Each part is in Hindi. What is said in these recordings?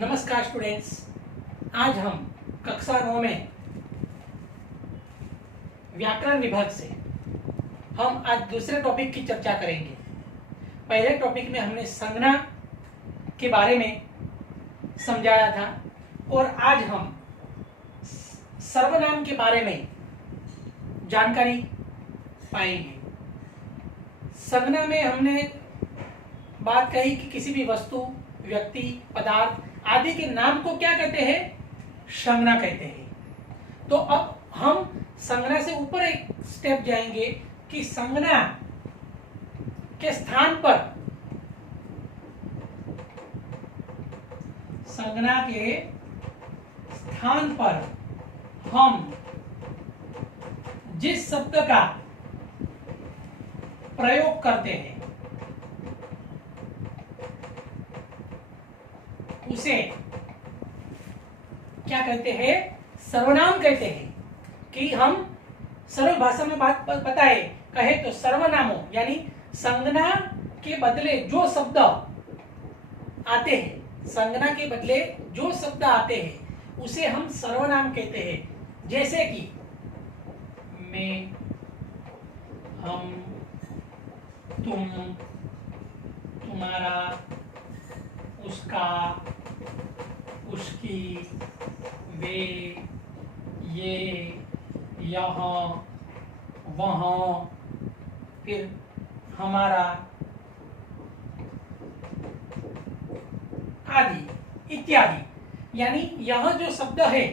नमस्कार स्टूडेंट्स, आज हम कक्षा 9 में व्याकरण विभाग से हम आज दूसरे टॉपिक की चर्चा करेंगे। पहले टॉपिक में हमने संज्ञा के बारे में समझाया था और आज हम सर्वनाम के बारे में जानकारी पाएंगे। संज्ञा में हमने बात कही कि किसी भी वस्तु, व्यक्ति, पदार्थ आदि के नाम को क्या कहते हैं? संज्ञा कहते हैं। तो अब हम संज्ञा से ऊपर एक स्टेप जाएंगे कि संज्ञा के स्थान पर, संज्ञा के स्थान पर हम जिस शब्द का प्रयोग करते हैं उसे क्या कहते हैं? सर्वनाम कहते हैं। कि हम सरल भाषा में बात बताए कहे तो सर्वनामों यानी संज्ञा के बदले जो शब्द आते हैं, संज्ञा के बदले जो शब्द आते हैं उसे हम सर्वनाम कहते हैं। जैसे कि मैं, हम, तुम, तुम्हारा, उसका, उसकी, वे, ये, यहाँ, वहाँ, फिर हमारा आदि इत्यादि। यानी यह जो शब्द है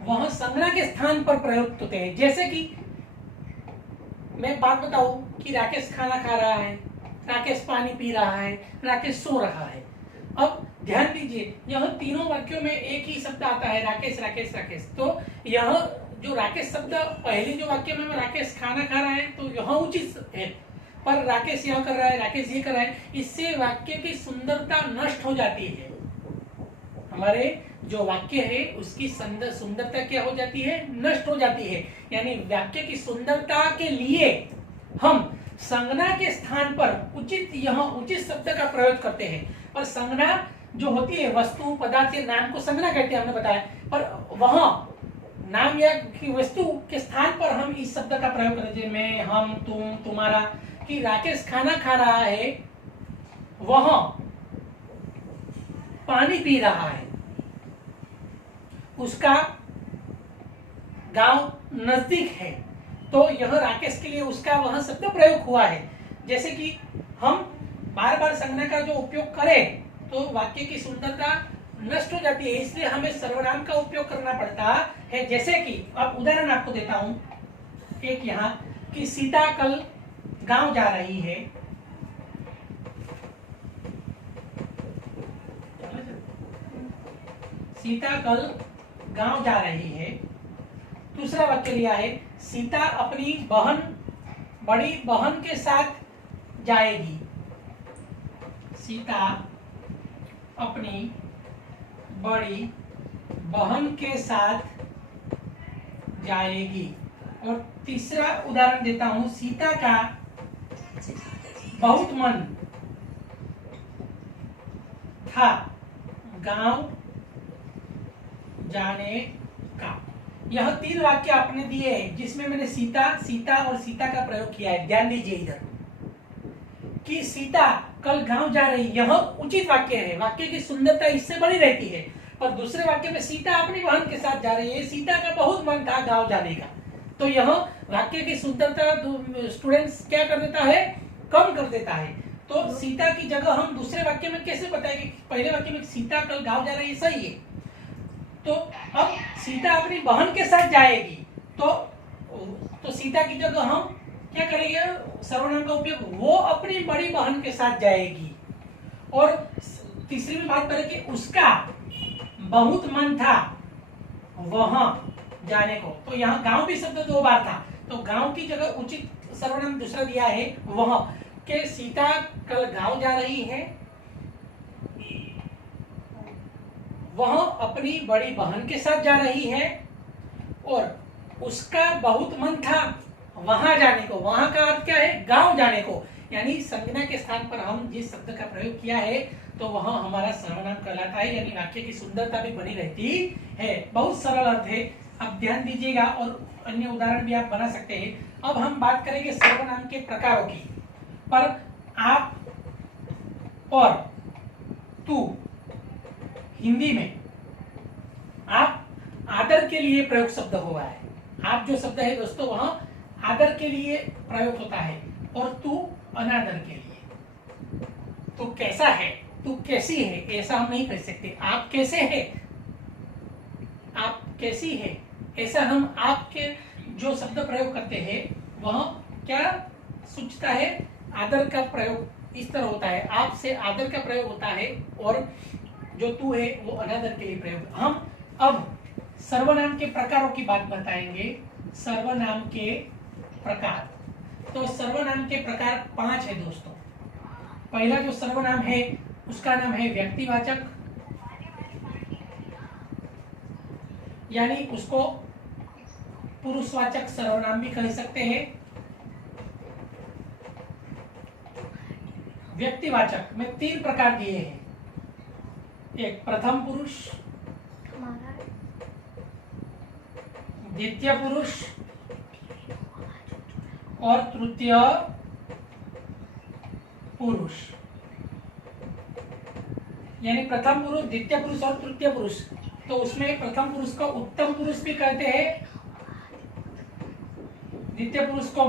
वह संज्ञा के स्थान पर प्रयुक्त होते हैं। जैसे कि मैं बात बताऊं कि राकेश खाना खा रहा है, राकेश पानी पी रहा है, राकेश सो रहा है। अब ध्यान दीजिए, यह तीनों वाक्यों में एक ही शब्द आता है, राकेश राकेश राकेश। तो यह जो राकेश शब्द पहले जो वाक्य में राकेश खाना खा रहा है तो यह उचित है, पर राकेश यह कर रहा है, राकेश ये कर रहा है, इससे वाक्य की सुंदरता नष्ट हो जाती है। हमारे जो वाक्य है उसकी सुंदरता क्या हो जाती है? नष्ट हो जाती है। यानी वाक्य की सुंदरता के लिए हम संज्ञा के स्थान पर उचित शब्द का प्रयोग करते हैं। और संज्ञा जो होती है वस्तु, पदार्थ या नाम को संज्ञा कहते हैं, हमने बताया। पर वहां नाम या वस्तु के स्थान पर हम इस शब्द का प्रयोग करते हैं। मैं, हम, तुम, तुम्हारा। कि राकेश खाना खा रहा है, वह पानी पी रहा है, उसका गांव नजदीक है। तो यह राकेश के लिए उसका वह शब्द प्रयोग हुआ है। जैसे कि हम बार बार संज्ञा का जो उपयोग करें तो वाक्य की सुंदरता नष्ट हो जाती है, इसलिए हमें सर्वनाम का उपयोग करना पड़ता है। जैसे कि अब उदाहरण आपको देता हूं एक यहाँ कि सीता कल गांव जा रही है। सीता कल गांव जा रही है। दूसरा वाक्य लिया है, सीता अपनी बड़ी बहन के साथ जाएगी। सीता अपनी बड़ी बहन के साथ जाएगी। और तीसरा उदाहरण देता हूं, सीता का बहुत मन था गांव जाने का। यह तीन वाक्य आपने दिए हैं जिसमें मैंने सीता, सीता और सीता का प्रयोग किया है। ध्यान दीजिए इधर कि सीता कल गांव जा रही, यह उचित वाक्य है, वाक्य की सुंदरता इससे बनी रहती है। पर दूसरे वाक्य में सीता अपनी बहन के साथ जा रही है, सीता का बहुत मन था गांव जाने का। तो यह वाक्य की सुंदरता स्टूडेंट्स क्या कर देता है? कम कर देता है। तो सीता की जगह हम दूसरे वाक्य में कैसे बताएंगे? पहले वाक्य में सीता कल गांव जा रही है, सही है। तो अब सीता अपनी बहन के साथ जाएगी, तो सीता की जगह हम क्या करेंगे? सर्वनाम का उपयोग, वो अपनी बड़ी बहन के साथ जाएगी। और तीसरी में बात करें कि उसका बहुत मन था वहां जाने को। तो यहाँ गांव भी शब्द दो बार था, तो गांव की जगह उचित सर्वनाम दूसरा दिया है वह, के सीता कल गांव जा रही है, वह अपनी बड़ी बहन के साथ जा रही है, और उसका बहुत मन था वहां जाने को। वहां का अर्थ क्या है? गांव जाने को। यानी संज्ञा के स्थान पर हम जिस शब्द का प्रयोग किया है तो वह हमारा सर्वनाम कहलाता है, यानी वाक्य की सुंदरता भी बनी रहती है। बहुत सरल अर्थ है, अब ध्यान दीजिएगा और अन्य उदाहरण भी आप बना सकते हैं। अब हम बात करेंगे सर्वनाम के प्रकारों की। पर आप और तू हिंदी में आप आदर के लिए प्रयोग शब्द हुआ है। आप जो शब्द है दोस्तों वहां आदर के लिए प्रयोग होता है और तू अनादर के लिए। तू कैसा है, तू कैसी है, ऐसा हम नहीं कह सकते। आप कैसे हैं, आप कैसी है, ऐसा हम आपके जो शब्द प्रयोग करते हैं वह क्या सूचता है, आदर का प्रयोग इस तरह होता है। आप से आदर का प्रयोग होता है और जो तू है वो अनादर के लिए प्रयोग। हम अब सर्वनाम के प्रकारों की बात बताएंगे। सर्वनाम के प्रकार, तो सर्वनाम के प्रकार 5 है दोस्तों। पहला जो सर्वनाम है उसका नाम है व्यक्तिवाचक, यानी उसको पुरुषवाचक सर्वनाम भी कह सकते हैं। व्यक्तिवाचक में 3 प्रकार दिए हैं, एक प्रथम पुरुष, द्वितीय पुरुष और तृतीय पुरुष। यानी प्रथम पुरुष, द्वितीय पुरुष और तृतीय पुरुष। तो उसमें प्रथम पुरुष को उत्तम पुरुष भी कहते हैं, द्वितीय पुरुष को